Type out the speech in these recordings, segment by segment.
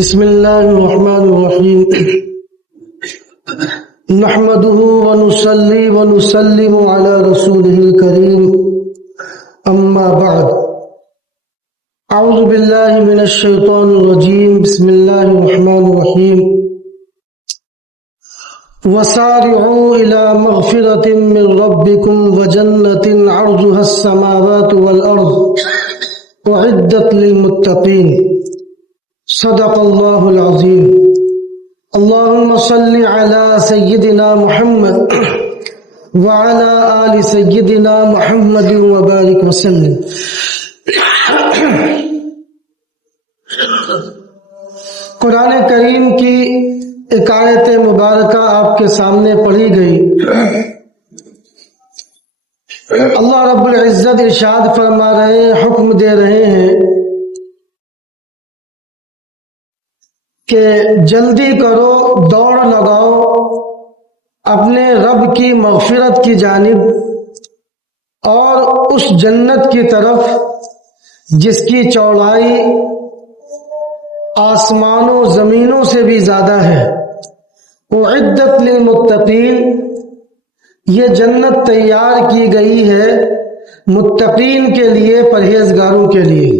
بسم الله الرحمن الرحيم نحمده ونصلي ونسلم على رسوله الكريم أما بعد أعوذ بالله من الشيطان الرجيم بسم الله الرحمن الرحيم وسارعوا إلى مغفرة من ربكم وجنة عرضها السماوات والأرض أعدت للمتقين صدق اللہ العظیم اللہم صل علی سیدنا محمد وعلی آل سیدنا محمد وبارک وسلم۔ قرآن کریم کی ایک آیت مبارکہ آپ کے سامنے پڑھی گئی۔ اللہ رب العزت ارشاد فرما رہے ہیں، حکم دے رہے ہیں کہ جلدی کرو، دوڑ لگاؤ اپنے رب کی مغفرت کی جانب اور اس جنت کی طرف جس کی چوڑائی آسمانوں زمینوں سے بھی زیادہ ہے۔ اعدت للمتقین، یہ جنت تیار کی گئی ہے متقین کے لیے، پرہیزگاروں کے لیے۔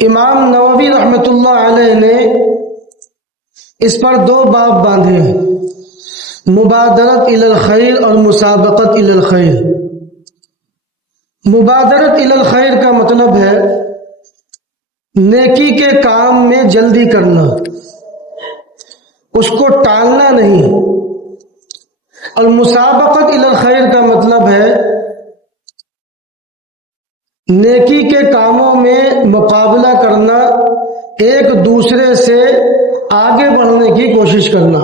امام نووی رحمۃ اللہ علیہ نے اس پر دو باب باندھے ہیں، مبادرت الی الخیر اور مسابقت الی الخیر۔ مبادرت الی الخیر کا مطلب ہے نیکی کے کام میں جلدی کرنا، اس کو ٹالنا نہیں، اور مسابقت الی الخیر کا مطلب ہے نیکی کے کاموں میں مقابلہ کرنا، ایک دوسرے سے آگے بڑھنے کی کوشش کرنا۔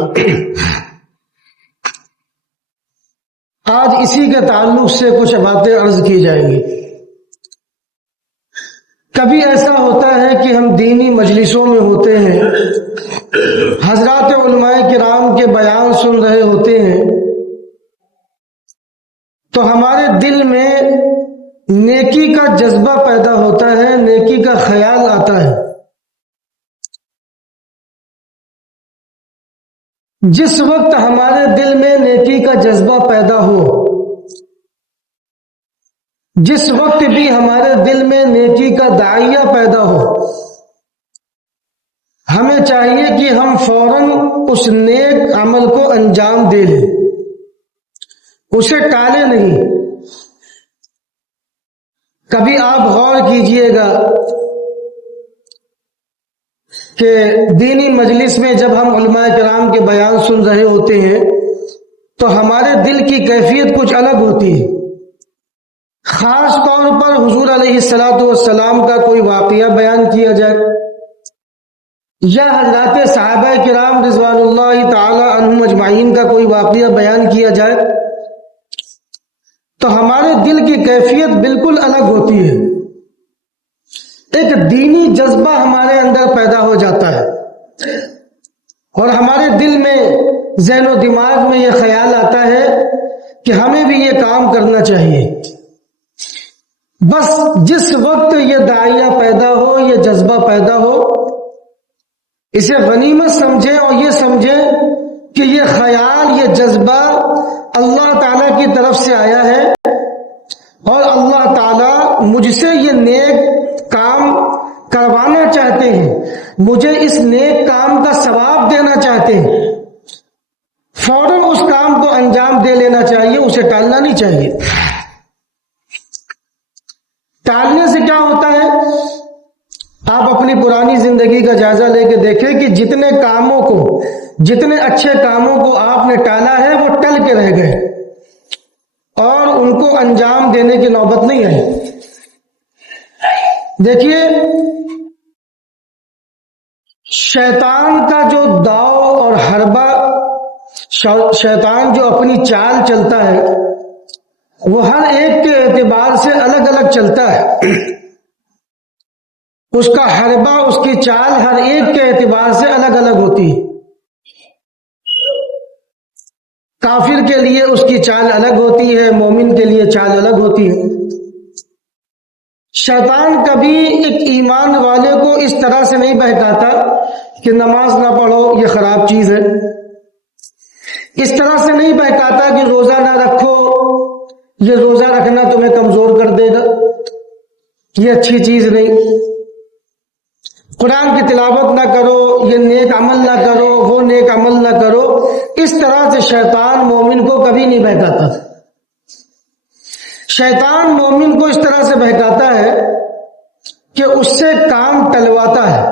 آج اسی کے تعلق سے کچھ باتیں عرض کی جائیں گی۔ کبھی ایسا ہوتا ہے کہ ہم دینی مجلسوں میں ہوتے ہیں، حضرات علماء کرام کے بیان سن رہے ہوتے ہیں، تو ہمارے دل میں نیکی کا جذبہ پیدا ہوتا ہے، نیکی کا خیال آتا ہے۔ جس وقت ہمارے دل میں نیکی کا جذبہ پیدا ہو، جس وقت بھی ہمارے دل میں نیکی کا داعیہ پیدا ہو، ہمیں چاہیے کہ ہم فوراً اس نیک عمل کو انجام دے لیں، اسے ٹالے نہیں۔ کبھی آپ غور کیجئے گا کہ دینی مجلس میں جب ہم علماء کرام کے بیان سن رہے ہوتے ہیں تو ہمارے دل کی کیفیت کچھ الگ ہوتی ہے۔ خاص طور پر حضور علیہ السلام کا کوئی واقعہ بیان کیا جائے یا حضرات صحابہ کرام رضوان اللہ تعالی عنہم اجمعین کا کوئی واقعہ بیان کیا جائے تو ہمارے دل کی کیفیت بالکل الگ ہوتی ہے، ایک دینی جذبہ ہمارے اندر پیدا ہو جاتا ہے، اور ہمارے دل میں ذہن و دماغ میں یہ خیال آتا ہے کہ ہمیں بھی یہ کام کرنا چاہیے۔ بس جس وقت یہ داعیہ پیدا ہو، یہ جذبہ پیدا ہو، اسے غنیمت سمجھیں اور یہ سمجھیں کہ یہ خیال، یہ جذبہ اللہ تعالیٰ کی طرف سے آیا ہے، اور اللہ تعالیٰ مجھ سے یہ نیک کام کروانا چاہتے ہیں، مجھے اس نیک کام کا ثواب دینا چاہتے ہیں۔ فوراً اس کام کو انجام دے لینا چاہیے، اسے ٹالنا نہیں چاہیے۔ ٹالنے سے کیا ہوتا ہے؟ آپ اپنی پرانی زندگی کا جائزہ لے کے دیکھیں کہ جتنے کاموں کو، جتنے اچھے کاموں کو آپ نے ٹالا ہے وہ ٹل کے رہ گئے اور ان کو انجام دینے کی نوبت نہیں آئی۔ دیکھیے، شیطان کا جو داؤ اور حربہ، شیطان جو اپنی چال چلتا ہے وہ ہر ایک کے اعتبار سے الگ الگ چلتا ہے۔ اس کا حربہ، اس کی چال ہر ایک کے اعتبار سے الگ الگ ہوتی ہے۔ کافر کے لیے اس کی چال الگ ہوتی ہے، مومن کے لیے چال الگ ہوتی ہے۔ شیطان کبھی ایک ایمان والے کو اس طرح سے نہیں بہکاتا کہ نماز نہ پڑھو یہ خراب چیز ہے، اس طرح سے نہیں بہکاتا کہ روزہ نہ رکھو، یہ روزہ رکھنا تمہیں کمزور کر دے گا، یہ اچھی چیز نہیں، قرآن کی تلاوت نہ کرو، یہ نیک عمل نہ کرو، وہ نیک عمل نہ کرو۔ اس طرح سے شیطان مومن کو کبھی نہیں بہکاتا۔ شیطان مومن کو اس طرح سے بہکاتا ہے کہ اس سے کام ٹلواتا ہے،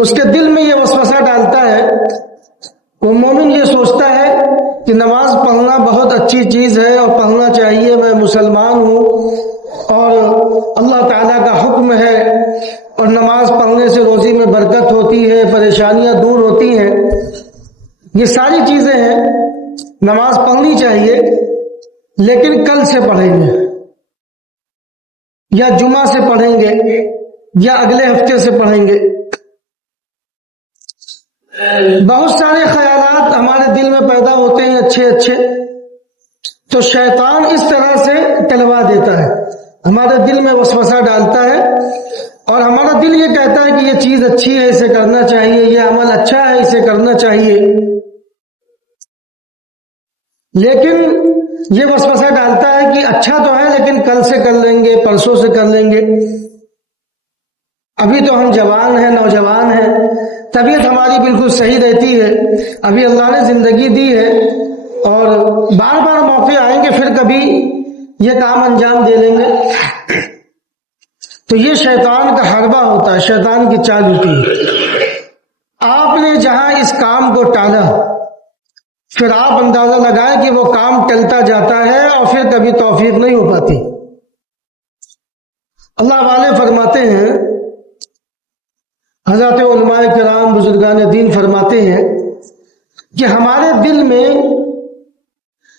اس کے دل میں یہ وسوسہ ڈالتا ہے، وہ مومن یہ سوچتا ہے کہ نماز پڑھنا بہت اچھی چیز ہے اور پڑھنا چاہیے، میں مسلمان ہوں اور اللہ تعالیٰ کا حکم ہے اور نماز پڑھنے سے روزی میں برکت ہوتی ہے، پریشانیاں دور ہوتی ہیں، یہ ساری چیزیں ہیں، نماز پڑھنی چاہیے، لیکن کل سے پڑھیں گے یا جمعہ سے پڑھیں گے یا اگلے ہفتے سے پڑھیں گے۔ بہت سارے خیالات ہمارے دل میں پیدا ہوتے ہیں اچھے اچھے، تو شیطان اس طرح سے ٹلوا دیتا ہے، ہمارے دل میں وسوسہ ڈالتا ہے اور ہمارا دل یہ کہتا ہے کہ یہ چیز اچھی ہے، اسے کرنا چاہیے، یہ عمل اچھا ہے، اسے کرنا چاہیے، لیکن یہ وسوسہ ڈالتا ہے کہ اچھا تو ہے لیکن کل سے کر لیں گے، پرسوں سے کر لیں گے، ابھی تو ہم جوان ہیں، نوجوان ہیں، طبیعت ہماری بالکل صحیح رہتی ہے، ابھی اللہ نے زندگی دی ہے اور بار بار موقع آئیں گے پھر کبھی یہ کام انجام دے لیں گے۔ تو یہ شیطان کا حربہ ہوتا ہے، شیطان کی چال ہوتی ہے۔ آپ نے جہاں اس کام کو ٹالا، پھر آپ اندازہ لگائیں کہ وہ کام ٹلتا جاتا ہے اور پھر کبھی توفیق نہیں ہو پاتی۔ اللہ والے فرماتے ہیں، حضرات علماء کرام بزرگان دین فرماتے ہیں کہ ہمارے دل میں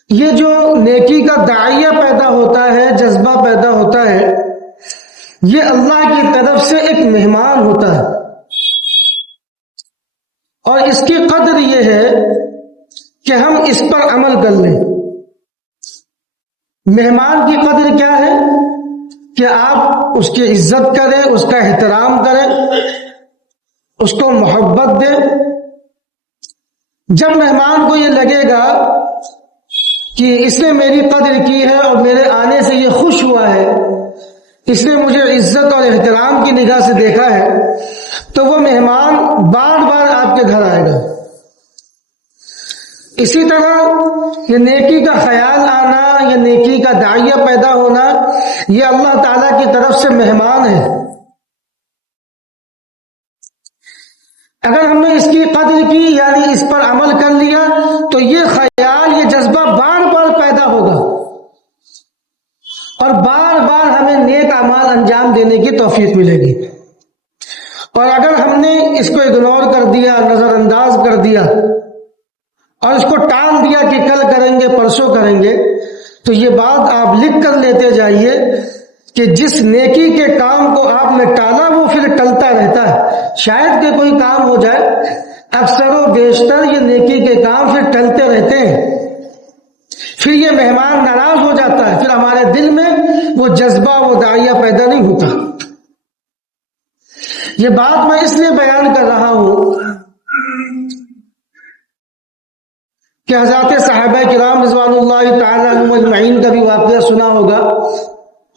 یہ جو نیکی کا داعیہ پیدا ہوتا ہے، جذبہ پیدا ہوتا ہے، یہ اللہ کی طرف سے ایک مہمان ہوتا ہے، اور اس کی قدر یہ ہے کہ ہم اس پر عمل کر لیں۔ مہمان کی قدر کیا ہے کہ آپ اس کی عزت کریں، اس کا احترام کریں، اس کو محبت دیں۔ جب مہمان کو یہ لگے گا کہ اس نے میری قدر کی ہے اور میرے آنے سے یہ خوش ہوا ہے، اس نے مجھے عزت اور احترام کی نگاہ سے دیکھا ہے، تو وہ مہمان بار بار آپ کے گھر آئے گا۔ اسی طرح یہ نیکی کا خیال آنا، یہ نیکی کا داعیہ پیدا ہونا، یہ اللہ تعالیٰ کی طرف سے مہمان ہے۔ اگر ہم نے اس کی قدر کی، یعنی اس پر عمل کر لیا، تو یہ خیال، یہ جذبہ بار بار پیدا ہوگا اور بار بار ہمیں نیک اعمال انجام دینے کی توفیق ملے گی۔ اور اگر ہم نے اس کو اگنور کر دیا، نظر انداز کر دیا اور اس کو ٹال دیا کہ کل کریں گے، پرسوں کریں گے، تو یہ بات آپ لکھ کر لیتے جائیے کہ جس نیکی کے کام کو آپ نے ٹالا وہ پھر ٹلتا رہتا ہے۔ شاید کہ کوئی کام ہو جائے، اکثر و بیشتر یہ نیکی کے کام پھر ٹلتے رہتے ہیں، پھر یہ مہمان ناراض ہو جاتا ہے، پھر ہمارے دل میں وہ جذبہ، وہ داعیہ پیدا نہیں ہوتا۔ یہ بات میں اس لیے بیان کر رہا ہوں کہ حضرات صحابہ کرام رضوان اللہ تعالی عنہم اجمعین کا بھی واقعہ سنا ہوگا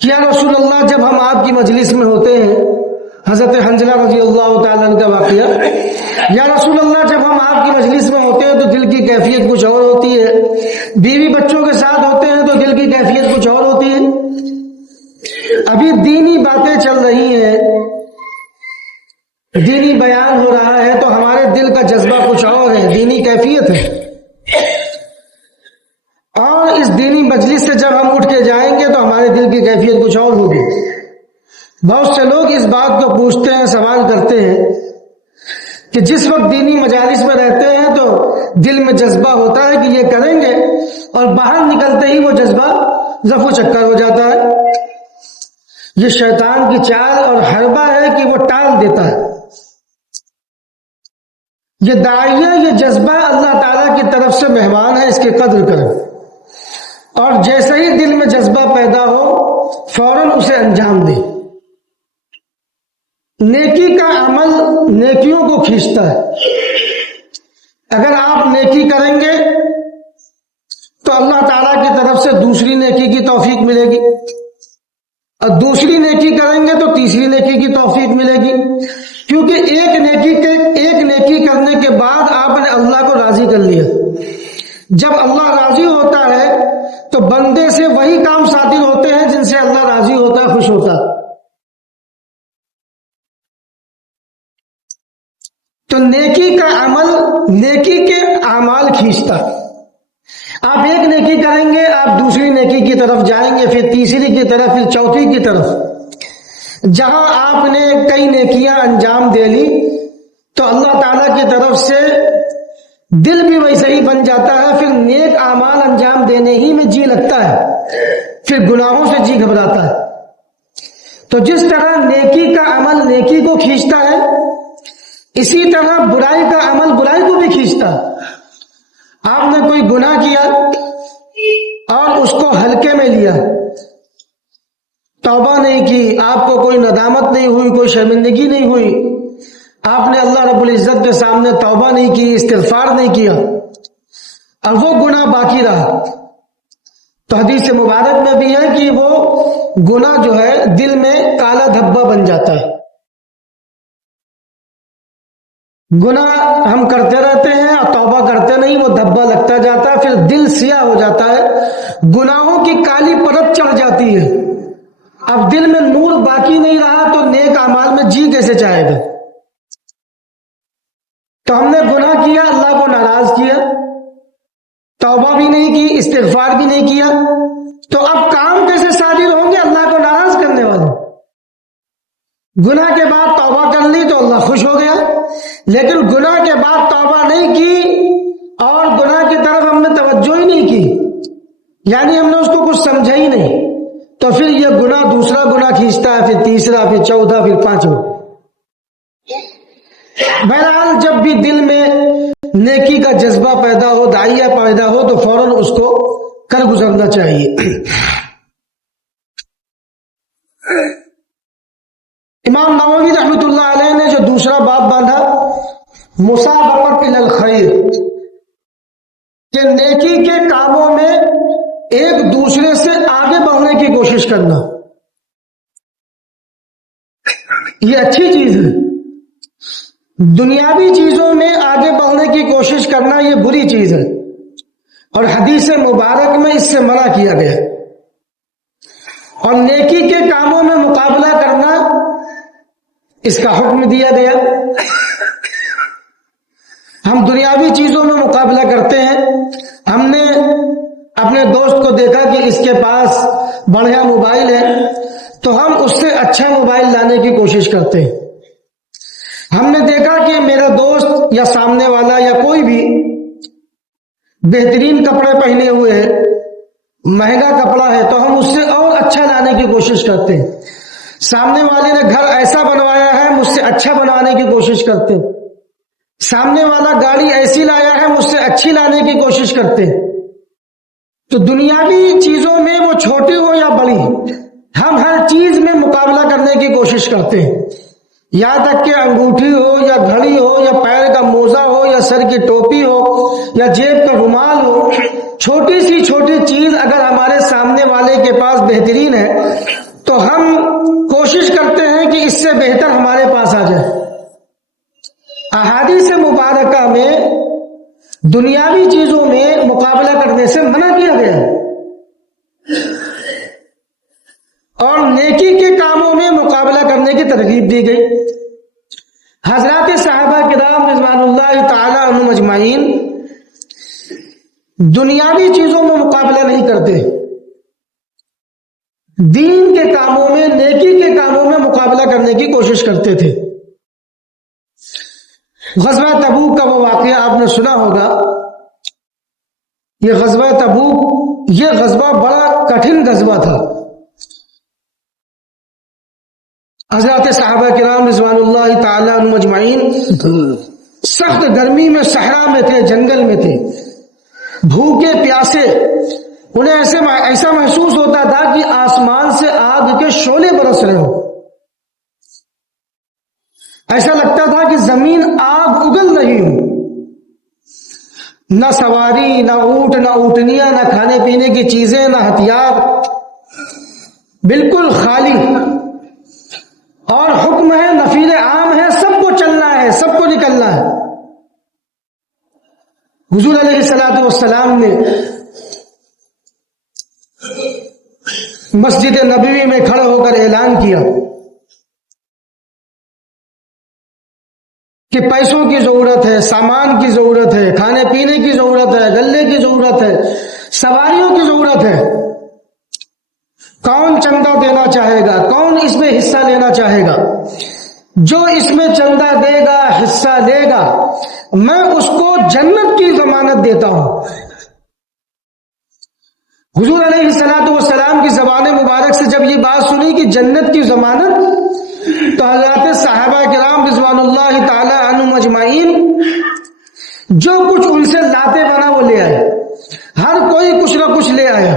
کہ یا رسول اللہ، جب ہم آپ کی مجلس میں ہوتے ہیں، حضرت حنظلہ رضی اللہ تعالیٰ عنہ کا واقعہ، یا رسول اللہ جب ہم آپ کی مجلس میں ہوتے ہیں تو دل کی کیفیت کچھ اور ہوتی ہے، بیوی بچوں کے ساتھ ہوتے ہیں تو دل کی کیفیت کچھ اور ہوتی ہے، ابھی دینی باتیں چل رہی ہیں، دینی بیان ہو رہا ہے، تو ہمارے دل کا جذبہ کچھ اور ہے، دینی کیفیت ہے، اور اس دینی مجلس سے جب ہم اٹھ کے جائیں گے تو ہمارے دل کی کیفیت کچھ اور ہوگی۔ بہت سے لوگ اس بات کو پوچھتے ہیں، سوال کرتے ہیں کہ جس وقت دینی مجالس میں رہتے ہیں تو دل میں جذبہ ہوتا ہے کہ یہ کریں گے، اور باہر نکلتے ہی وہ جذبہ رفع چکر ہو جاتا ہے۔ یہ شیطان کی چال اور حربہ ہے کہ وہ ٹال دیتا ہے. یہ داعیہ، یہ جذبہ اللہ تعالیٰ کی طرف سے مہمان ہے، اس کی قدر کریں. اور جیسے ہی دل میں جذبہ پیدا ہو فوراً اسے انجام دیں. نیکی کا عمل نیکیوں کو کھینچتا ہے. اگر آپ نیکی کریں گے تو اللہ تعالیٰ کی طرف سے دوسری نیکی کی توفیق ملے گی، اور دوسری نیکی کریں گے تو تیسری نیکی کی توفیق ملے گی. کیونکہ ایک نیکی کرنے کے بعد آپ نے اللہ کو راضی کر لیا. جب اللہ راضی ہوتا ہے تو بندے سے وہی کام صادر ہوتے ہیں جن سے اللہ راضی ہوتا ہے، خوش ہوتا ہے. تو نیکی کا عمل نیکی کے اعمال کھینچتا. آپ ایک نیکی کریں گے، آپ دوسری نیکی کی طرف جائیں گے، پھر تیسری کی طرف، پھر چوتھی کی طرف. جہاں آپ نے کئی نیکیاں انجام دے لی تو اللہ تعالیٰ کی طرف سے دل بھی ویسے ہی بن جاتا ہے. پھر نیک اعمال انجام دینے ہی میں جی لگتا ہے، پھر گناہوں سے جی گھبراتا ہے. تو جس طرح نیکی کا عمل نیکی کو کھینچتا ہے، اسی طرح برائی کا عمل برائی کو بھی کھینچتا ہے. آپ نے کوئی گناہ کیا اور اس کو ہلکے میں لیا، توبہ نہیں کی، آپ کو کوئی ندامت نہیں ہوئی، کوئی شرمندگی نہیں ہوئی، آپ نے اللہ رب العزت کے سامنے توبہ نہیں کی، استغفار نہیں کیا، اور وہ گناہ باقی رہا، تو حدیث مبارک میں بھی ہے کہ وہ گناہ جو ہے دل میں کالا دھبا بن جاتا ہے. گناہ ہم کرتے رہتے ہیں اور توبہ کرتے نہیں، وہ دھبا لگتا جاتا ہے، پھر دل سیاہ ہو جاتا ہے، گناہوں کی کالی پرت چڑھ جاتی ہے. اب دل میں نور باقی نہیں رہا تو نیک اعمال میں جی کیسے چاہے گا. تو ہم نے گناہ کیا، اللہ کو ناراض کیا، توبہ بھی نہیں کی، استغفار بھی نہیں کیا، تو اب کام کیسے صادر ہوں گے اللہ کو ناراض کرنے والے. گناہ کے بعد توبہ کر لی تو اللہ خوش ہو گیا، لیکن گناہ کے بعد توبہ نہیں کی اور گناہ کی طرف ہم نے توجہ ہی نہیں کی، یعنی ہم نے اس کو کچھ سمجھا ہی نہیں، تو پھر یہ گناہ دوسرا گناہ کھینچتا ہے، پھر تیسرا، پھر چوتھا، پھر پانچواں. بہرحال جب بھی دل میں نیکی کا جذبہ پیدا ہو، داعیہ پیدا ہو، تو فوراً اس کو کر گزرنا چاہیے. امام نووی رحمۃ اللہ علیہ نے جو دوسرا باب باندھا، مسابقت الی الخیر، کہ نیکی کے کاموں میں ایک دوسرے سے آگے بڑھنے کی کوشش کرنا، یہ اچھی چیز ہے. دنیاوی چیزوں میں آگے بڑھنے کی کوشش کرنا یہ بری چیز ہے، اور حدیث مبارک میں اس سے منع کیا گیا. اور نیکی کے کاموں میں مقابلہ کرنا، اس کا حکم دیا گیا. ہم دنیاوی چیزوں میں مقابلہ کرتے ہیں. ہم نے اپنے دوست کو دیکھا کہ اس کے پاس بڑھیا موبائل ہے تو ہم اس سے اچھا موبائل لانے کی کوشش کرتے ہیں. ہم نے دیکھا کہ میرا دوست یا سامنے والا یا کوئی بھی بہترین کپڑے پہنے ہوئے ہے، مہنگا کپڑا ہے، تو ہم اس سے اور اچھا لانے کی کوشش کرتے ہیں. سامنے والے نے گھر ایسا بنوایا ہے، مجھ سے اچھا بنوانے کی کوشش کرتے ہیں. سامنے والا گاڑی ایسی لایا ہے، مجھ سے اچھی لانے کی کوشش کرتے ہیں. تو دنیاوی چیزوں میں وہ چھوٹی ہو یا بڑی، ہم ہر چیز میں مقابلہ کرنے کی کوشش کرتے ہیں. یہاں تک کہ انگوٹھی ہو یا گھڑی ہو یا پیر کا موزہ ہو یا سر کی ٹوپی ہو یا جیب کا رومال ہو، چھوٹی سی چھوٹی چیز اگر ہمارے سامنے والے کے پاس بہترین ہے تو ہم کوشش کرتے ہیں کہ اس سے بہتر ہمارے پاس آ جائے. احادیث مبارکہ میں دنیاوی چیزوں میں مقابلہ کرنے سے منع کیا گیا اور نیکی کے کاموں میں مقابلہ کرنے کی ترغیب دی گئی. حضرات صحابہ کرام رضوان اللہ تعالی عنہم اجمعین دنیاوی چیزوں میں مقابلہ نہیں کرتے، دین کے کاموں میں، نیکی کے کاموں میں مقابلہ کرنے کی کوشش کرتے تھے. غزوہ تبوک کا وہ واقعہ آپ نے سنا ہوگا. یہ غزوہ تبوک، یہ غزوہ بڑا کٹھن غزوہ تھا. حضرات صحابہ کرام رضوان اللہ تعالیٰ عنہم اجمعین سخت گرمی میں صحرا میں تھے، جنگل میں تھے، بھوکے پیاسے، انہیں ایسا محسوس ہوتا تھا کہ آسمان سے آگ کے شعلے برس رہے ہو، ایسا لگتا تھا کہ زمین آگ اگل رہی ہو، نہ سواری، نہ اونٹ، نہ اونٹنیاں، نہ کھانے پینے کی چیزیں، نہ ہتھیار، بالکل خالی، اور حکم ہے، نفیر عام ہے، سب کو چلنا ہے، سب کو نکلنا ہے۔ حضور علیہ الصلوۃ والسلام نے مسجد نبوی میں کھڑے ہو کر اعلان کیا کہ پیسوں کی ضرورت ہے، سامان کی ضرورت ہے، کھانے پینے کی ضرورت ہے، غلے کی ضرورت ہے، سواریوں کی ضرورت ہے، کون چندہ دینا چاہے گا، کون اس میں حصہ لینا چاہے گا؟ جو اس میں چندہ دے گا، حصہ دے گا، میں اس کو جنت کی ضمانت دیتا ہوں۔ حضور علیہ الصلوۃ والسلام کی زبان مبارک سے جب یہ بات سنی کہ جنت کی ضمانت، تو حضرات صحابہ کرام رضوان اللہ تعالی عنہم اجمعین جو کچھ ان سے لاتے بنا وہ لے آئے، ہر کوئی کچھ نہ کچھ لے آیا،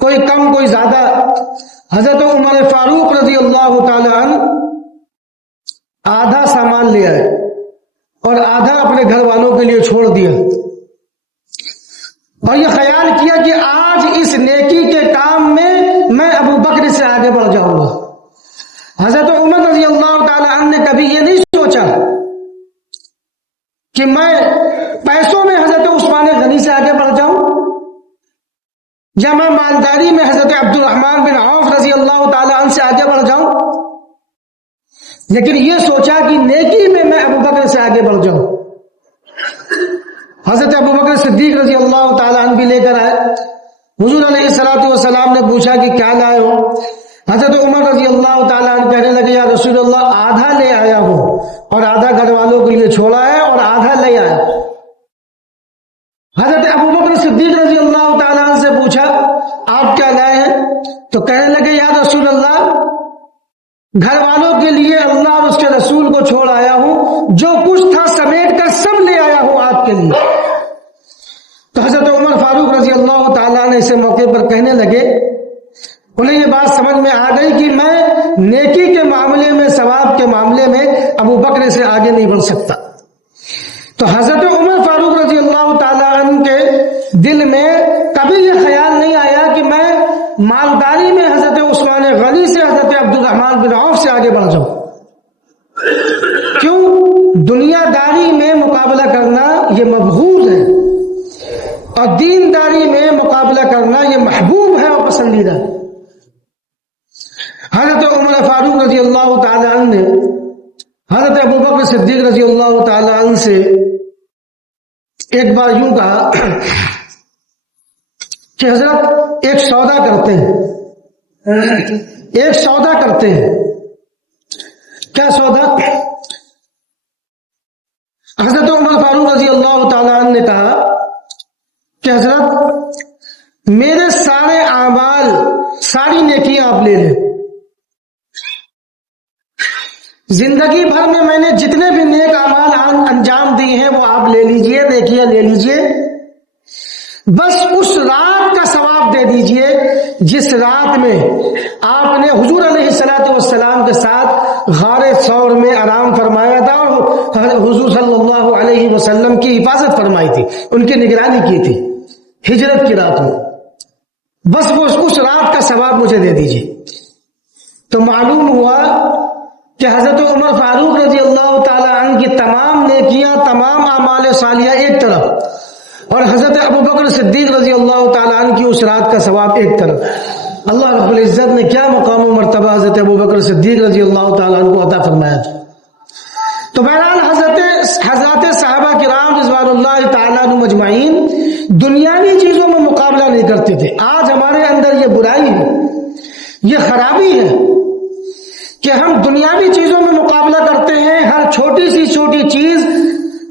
کوئی کم کوئی زیادہ۔ حضرت عمر فاروق رضی اللہ تعالی عنہ آدھا سامان لے آئے اور آدھا اپنے گھر والوں کے لیے چھوڑ دیا، اور یہ خیال کیا کہ آج اس نیکی کے کام میں ابو بکر سے آگے بڑھ جاؤں گا۔ حضرت عمر رضی اللہ تعالی عنہ نے کبھی یہ نہیں سوچا کہ میں پیسوں میں حضرت عثمان غنی سے آگے بڑھ جاؤں، یا میں مالداری میں حضرت عبد الرحمن بن عوف رضی اللہ تعالی عنہ سے آگے بڑھ جاؤں، لیکن یہ سوچا کہ نیکی میں ابو بکر سے آگے بڑھ جاؤں۔ حضرت ابو بکر صدیق رضی اللہ تعالی عنہ بھی لے کر آئے۔ حضور علیہ الصلوۃ والسلام نے پوچھا کہ کیا لائے ہو؟ حضرت عمر رضی اللہ تعالی عنہ کہنے لگے یا رسول اللہ آدھا لے آیا ہوں اور آدھا گھر والوں کے لیے چھوڑا ہے اور آدھا لے آیا۔ حضرت ابو بکر صدیق رضی اللہ تعالی عنہ سے پوچھا آپ کیا لائے ہیں؟ تو کہنے لگے یا رسول اللہ گھر والوں کے لیے اللہ اور اس کے رسول کو چھوڑ آیا ہوں، جو کچھ تھا سمیٹ کر سب لے آیا ہوں آپ کے لیے۔ تو حضرت عمر فاروق رضی اللہ تعالیٰ نے اسے موقع پر کہنے لگے، انہیں یہ بات سمجھ میں آ گئی کہ میں نیکی کے معاملے میں، ثواب کے معاملے میں ابو بکر سے آگے نہیں بڑھ سکتا۔ تو حضرت عمر فاروق رضی اللہ تعالیٰ عنہ کے دل میں کبھی یہ خیال نہیں آیا کہ میں مالداری میں حضرت عثمان غنی سے، حضرت عبد الرحمن بن عوف سے آگے بڑھ جاؤں۔ کیوں؟ دنیا داری میں مقابلہ کرنا یہ مبغوض ہے، اور دینداری میں مقابلہ کرنا یہ محبوب ہے اور پسندیدہ۔ حضرت عمر فاروق رضی اللہ تعالی عنہ نے حضرت ابو بکر صدیق رضی اللہ تعالی عنہ سے ایک بار یوں کہا کہ حضرت ایک سودا کرتے ہیں، ایک سودا کرتے ہیں۔ کیا سودا؟ حضرت عمر فاروق رضی اللہ تعالی عنہ نے کہا کہ حضرت میرے سارے اعمال، ساری نیکیاں آپ لے لیں، زندگی بھر میں نے جتنے بھی نیک اعمال انجام دیے ہیں وہ آپ لے لیجئے، نیکیاں لے لیجئے، بس اس رات کا ثواب دے دیجئے جس رات میں آپ نے حضور علیہ الصلوۃ والسلام کے ساتھ غار ثور میں آرام فرمایا تھا اور حضور صلی اللہ علیہ وسلم کی حفاظت فرمائی تھی، ان کی نگرانی کی تھی ہجرت کی رات میں، بس وہ اس رات کا ثواب مجھے دے دیجئے۔ تو معلوم ہوا کہ حضرت عمر فاروق رضی اللہ تعالی عنہ کی تمام نیکیاں، تمام اعمال صالحہ ایک طرف، اور حضرت ابو بکر صدیق رضی اللہ تعالی عنہ کی اس رات کا ثواب ایک طرف۔ اللہ رب العزت نے کیا مقام و مرتبہ حضرت ابو بکر صدیق رضی اللہ تعالی عنہ کو عطا فرمایا تھا۔ تو بہرحال حضرت صحابہ کرام رضوان اللہ تعالی عنہم اجمعین دنیاوی چیزوں میں مقابلہ نہیں کرتے تھے۔ آج ہمارے اندر یہ برائی ہے، یہ خرابی ہے کہ ہم دنیاوی چیزوں میں مقابلہ کرتے ہیں، ہر چھوٹی سی چھوٹی چیز،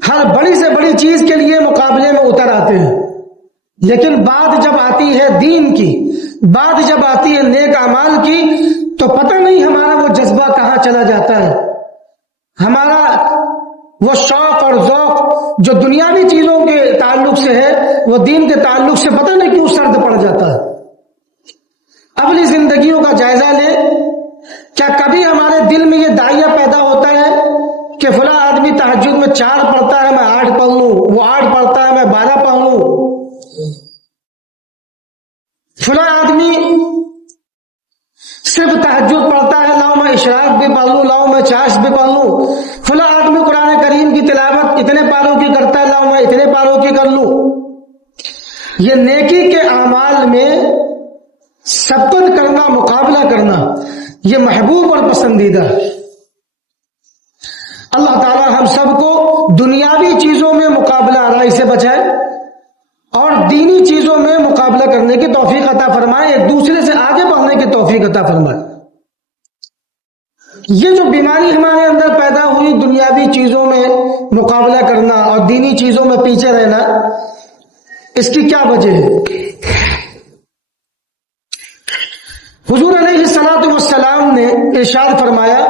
ہر بڑی سے بڑی چیز کے لیے مقابلے میں اتر آتے ہیں، لیکن بات جب آتی ہے دین کی، بات جب آتی ہے نیک اعمال کی، تو پتہ نہیں ہمارا وہ جذبہ چلا جاتا ہے. ہمارا وہ شوق اور ذوق جو دنیاوی چیزوں کے تعلق سے ہے وہ دین کے تعلق سے پتہ نہیں کیوں سرد پڑ جاتا ہے. اپنی زندگیوں کا جائزہ لیں. کیا کبھی ہمارے دل میں یہ داعیہ پیدا ہوتا ہے کہ فلاں آدمی تہجد میں 4 پڑھتا ہے میں 8 پڑھ لوں, وہ 8 پڑھتا ہے میں 12 پڑھ لوں, فلاں آدمی صرف تہجد پڑھتا ہے لاؤ میں اشراق بھی پڑھ لوں, لاؤ میں چاشت بھی پڑھ لوں, فلاں آدمی قرآن کریم کی تلاوت اتنے پاروں کی کرتا ہے لاؤ میں اتنے پاروں کی کر لوں. یہ نیکی کے اعمال میں سبقت کرنا, مقابلہ کرنا, یہ محبوب اور پسندیدہ. اللہ تعالی ہم سب کو دنیاوی چیزوں میں مقابلہ آرائی سے بچائے اور دینی چیزوں میں مقابلہ کرنے کی توفیق عطا فرمائے, ایک دوسرے سے آگے بڑھنے کی توفیق عطا فرمائے. یہ جو بیماری ہمارے اندر پیدا ہوئی دنیاوی چیزوں میں مقابلہ کرنا اور دینی چیزوں میں پیچھے رہنا, اس کی کیا وجہ ہے؟ حضور علیہ الصلوۃ والسلام نے ارشاد فرمایا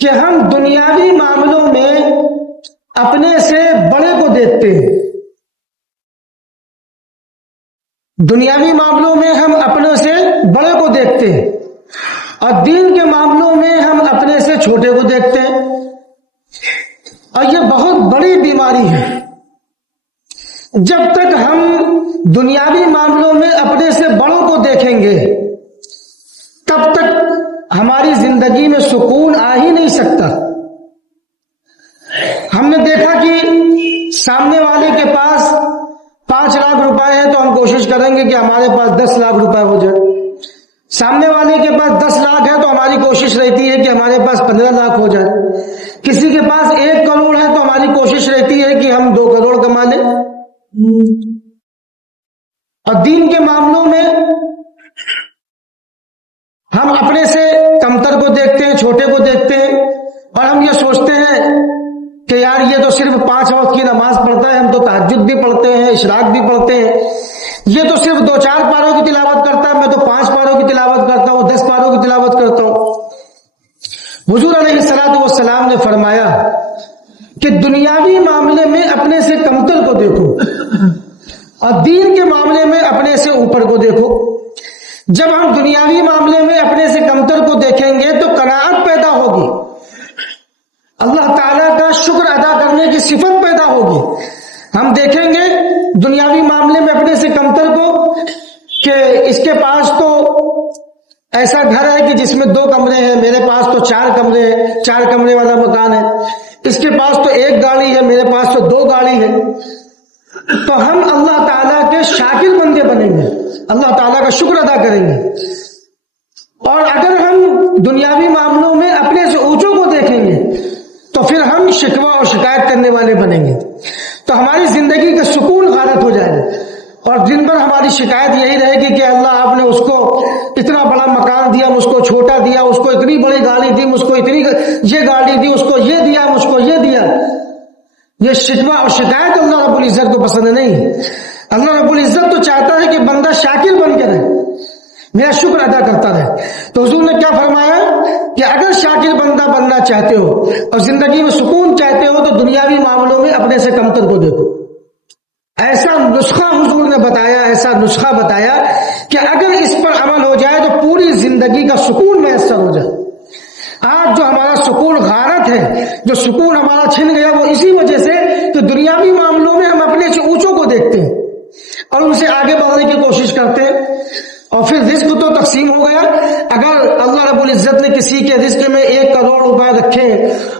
کہ ہم دنیاوی معاملوں میں اپنے سے بڑے کو دیکھتے ہیں. دنیاوی معاملوں میں ہم اپنے سے بڑے کو دیکھتے ہیں اور دین کے معاملوں میں ہم اپنے سے چھوٹے کو دیکھتے ہیں. اور یہ بہت بڑی بیماری ہے. جب تک ہم دنیاوی معاملوں میں اپنے سے بڑوں کو دیکھیں گے تب تک ہماری زندگی میں سکون آ ہی نہیں سکتا. ہم نے دیکھا کہ سامنے والے کے پاس 5 لاکھ روپے ہیں تو ہم کوشش کریں گے کہ ہمارے پاس 10 لاکھ روپے ہو جائے. سامنے والے کے پاس 10 لاکھ ہے تو ہماری کوشش رہتی ہے کہ ہمارے پاس 15 لاکھ ہو جائے. کسی کے پاس 1 کروڑ ہے تو ہماری کوشش رہتی ہے کہ ہم 2 کروڑ کما لیں. اور دین کے معاملوں میں ہم اپنے سے کمتر کو دیکھتے ہیں, چھوٹے کو دیکھتے ہیں اور ہم یہ سوچتے ہیں کہ یار یہ تو صرف 5 وقت کی نماز پڑھتا ہے, ہم تو تہجد بھی پڑھتے ہیں, اشراق بھی پڑھتے ہیں, یہ تو صرف 2-4 پاروں کی تلاوت کرتا ہے, میں تو 5 پاروں کی تلاوت کرتا ہوں, 10 پاروں کی تلاوت کرتا ہوں. حضور علیہ الصلوۃ والسلام نے فرمایا کہ دنیاوی معاملے میں اپنے سے کمتر کو دیکھو اور دین کے معاملے میں اپنے سے اوپر کو دیکھو. جب ہم دنیاوی معاملے میں اپنے سے کمتر کو دیکھیں گے تو قناعت پیدا ہوگی, اللہ تعالیٰ کا شکر ادا کرنے کی صفت پیدا ہوگی. ہم دیکھیں گے دنیاوی معاملے میں اپنے سے کمتر کو کہ اس کے پاس تو ایسا گھر ہے کہ جس میں 2 کمرے ہیں, میرے پاس تو 4 کمرے ہیں, 4 کمرے والا مکان ہے. اس کے پاس تو 1 گاڑی ہے, میرے پاس تو 2 گاڑی ہے. تو ہم اللہ تعالیٰ کے شاکر بندے بنیں گے, اللہ تعالیٰ کا شکر ادا کریں گے. اور اگر ہم دنیاوی معاملوں میں اپنے سے اونچوں کو دیکھیں گے تو پھر ہم شکوہ اور شکایت کرنے والے بنیں گے, تو ہماری زندگی کا سکون غارت ہو جائے گا. اور دن بھر ہماری شکایت یہی رہے گی کہ اللہ آپ نے اس کو اتنا بڑا مکان دیا, مجھ کو چھوٹا دیا, اس کو اتنی بڑی گاڑی دی, مجھ کو اتنی یہ گاڑی دی, اس کو یہ دیا, مجھ کو یہ دیا. یہ شکوہ اور شکایت اللہ رب العزت کو پسند نہیں. اللہ رب العزت تو چاہتا ہے کہ بندہ شاکر بن کے رہے, میرا شکر ادا کرتا رہے. تو حضور نے کیا فرمایا کہ اگر شاکر بندہ بننا چاہتے ہو اور زندگی میں سکون چاہتے ہو تو دنیاوی معاملوں میں اپنے سے کمتر کو دیکھو. ایسا نسخہ حضور نے بتایا, ایسا نسخہ بتایا کہ اگر اس پر عمل ہو جائے تو پوری زندگی کا سکون میسر ہو جائے. آج جو ہمارا سکون غارت ہے, جو سکون ہمارا چھن گیا, وہ اسی وجہ سے کہ دنیاوی معاملوں میں ہم اپنے سے اونچوں کو دیکھتے ہیں اور ان سے آگے بڑھنے کی کوشش کرتے ہیں. اور پھر رزق تو تقسیم ہو گیا. اگر اللہ رب العزت نے کسی کے رزق میں 1 کروڑ روپے رکھے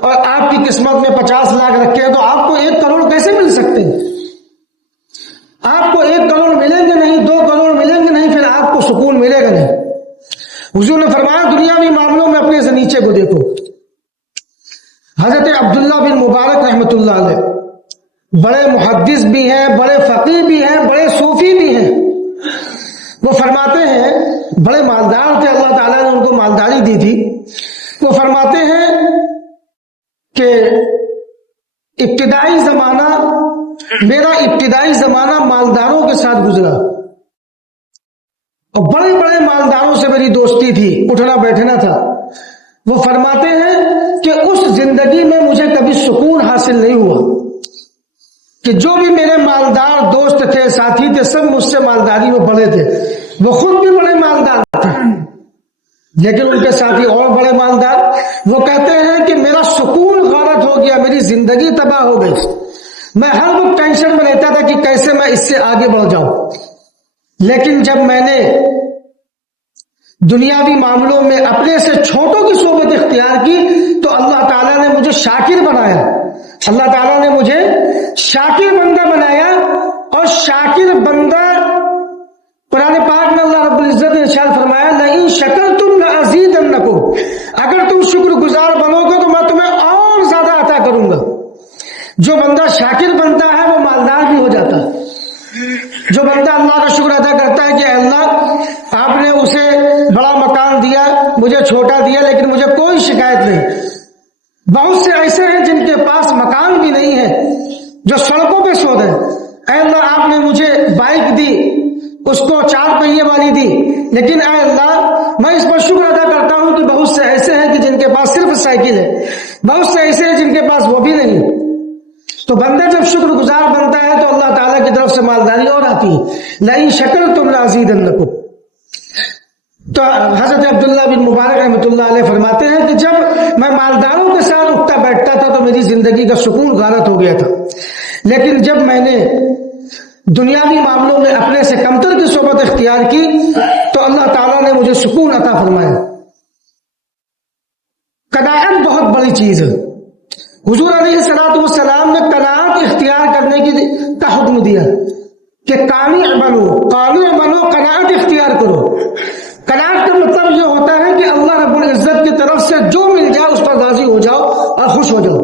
اور آپ کی قسمت میں 50 لاکھ رکھے تو آپ کو 1 کروڑ کیسے مل سکتے ہیں؟ آپ کو 1 کروڑ ملیں گے نہیں, 2 کروڑ ملیں گے نہیں, پھر آپ کو سکون ملے گا نہیں. حضور نے فرمایا دنیاوی معاملوں میں اپنے سے نیچے کو دیکھو. حضرت عبداللہ بن مبارک رحمۃ اللہ علیہ بڑے محدث بھی ہیں, بڑے فقیہ بھی ہیں, بڑے صوفی بھی ہیں. وہ فرماتے ہیں, بڑے مالدار تھے, اللہ تعالیٰ نے ان کو مالداری دی تھی. وہ فرماتے ہیں کہ میرا ابتدائی زمانہ مالداروں کے ساتھ گزرا اور بڑے بڑے مالداروں سے میری دوستی تھی, اٹھنا بیٹھنا تھا. وہ فرماتے ہیں کہ اس زندگی میں مجھے کبھی سکون حاصل نہیں ہوا کہ جو بھی میرے مالدار دوست تھے، ساتھی تھے، سب مجھ سے مالداری میں بڑے تھے، وہ خود بھی بڑے مالدار تھے لیکن ان کے ساتھی اور بڑے مالدار، وہ کہتے ہیں کہ میرا سکون غارت ہو گیا، میری زندگی تباہ ہو گئی، میں ہر وقت ٹینشن میں رہتا تھا کہ کیسے میں اس سے آگے بڑھ جاؤں۔ لیکن جب میں نے دنیاوی معاملوں میں اپنے سے چھوٹوں کی صحبت اختیار کی تو اللہ تعالیٰ نے مجھے شاکر بنایا، اللہ تعالیٰ نے مجھے شاکر بندہ بنایا۔ اور شاکر بندہ قرآن پاک میں اللہ رب العزت نے ارشاد فرمایا لئن شکرتم لازیدنکم، اگر تم شکر گزار بنو گے تو میں تمہیں اور زیادہ عطا کروں گا۔ جو بندہ شاکر بنتا ہے وہ مالدار بھی ہو جاتا ہے۔ جو بندہ اللہ کا شکر ادا کرتا ہے کہ اے اللہ آپ نے اسے بڑا مکان دیا، مجھے چھوٹا دیا، لیکن مجھے کوئی شکایت نہیں۔ بہت سے ایسے ہیں جن کے پاس مکان بھی نہیں ہے، جو سڑکوں پہ سو رہے ہیں۔ اے اللہ آپ نے مجھے بائک دی، اس کو 4 پہیے والی دی، لیکن اے اللہ میں اس پر شکر ادا کرتا ہوں کہ بہت سے ایسے ہیں کہ جن کے پاس صرف سائیکل ہے، بہت سے ایسے ہیں جن کے پاس وہ بھی نہیں۔ تو بندہ جب شکر گزار بنتا ہے تو اللہ تعالیٰ کی طرف سے مالداری اور آتی ہے، لئن شکرتم لازیدنکم۔ تو حضرت عبداللہ بن مبارک رحمۃ اللہ علیہ فرماتے ہیں کہ جب میں مالداروں کے ساتھ اٹھتا بیٹھتا تھا تو میری زندگی کا سکون غارت ہو گیا تھا، لیکن جب میں نے دنیاوی معاملوں میں اپنے سے کمتر کی صحبت اختیار کی تو اللہ تعالیٰ نے مجھے سکون عطا فرمایا۔ قناعت بہت بڑی چیز ہے۔ حضور علیہ السلام نے قناعت اختیار کرنے کا حکم دیا کہ قانع بنو، قناعت اختیار کرو۔ قناعت کا مطلب یہ ہوتا ہے کہ اللہ رب العزت کی طرف سے جو مل جائے اس پر راضی ہو جاؤ اور خوش ہو جاؤ۔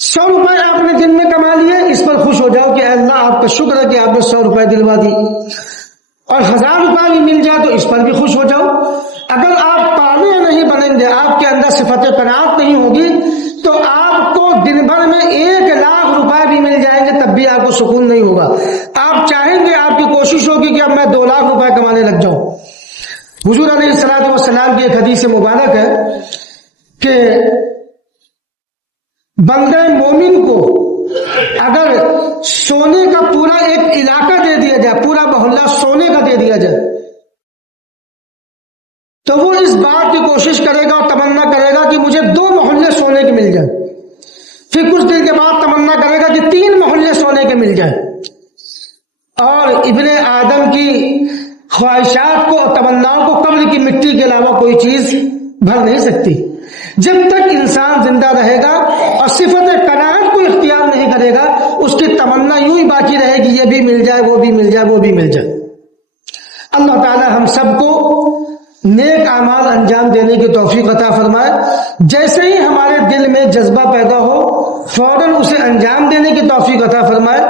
100 روپے آپ نے دن میں کما لیے، اس پر خوش ہو جاؤ کہ اللہ آپ کا شکر ہے کہ آپ نے 100 روپے دلوا دی، اور 1000 روپے بھی مل جائے تو اس پر بھی خوش ہو جاؤ۔ اگر آپ قانع نہیں بنیں گے، آپ کے اندر صفت قناعت نہیں ہوگی تو آپ کو دن بھر میں 1,00,000 روپے بھی مل جائیں گے تب بھی آپ کو سکون نہیں ہوگا۔ آپ چاہیں گے، آپ کی کوشش ہوگی کہ اب میں 2,00,000 روپے کمانے لگ جاؤں۔ حضور علیہ السلام کی ایک حدیث مبارک ہے کہ بندے مومن کو اگر سونے کا پورا ایک علاقہ دے دیا جائے، پورا محلہ سونے کا دے دیا جائے، تو وہ اس بات کی کوشش کرے گا اور تمنا کرے گا کہ مجھے 2 محلے سونے کے مل جائیں، پھر کچھ دن کے بعد تمنا کرے گا کہ 3 محلے سونے کے مل جائیں۔ اور ابن آدم کی خواہشات کو اور تمناؤں کو قبر کی مٹی کے علاوہ کوئی چیز بھر نہیں سکتی۔ جب تک انسان زندہ رہے گا اور صفت قناعت کو اختیار نہیں کرے گا، اس کی تمنا یوں ہی باقی رہے گی، یہ بھی مل جائے، وہ بھی مل جائے، وہ بھی مل جائے۔ اللہ تعالی ہم سب کو نیک اعمال انجام دینے کی توفیق عطا فرمائے۔ جیسے ہی ہمارے دل میں جذبہ پیدا ہو فوراً اسے انجام دینے کی توفیق عطا فرمائے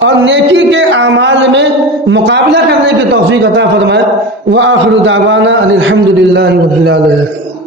اور نیکی کے اعمال میں مقابلہ کرنے کی توفیق عطا فرمائے۔ وآخر دعوانا ان الحمد للہ رب العالمین۔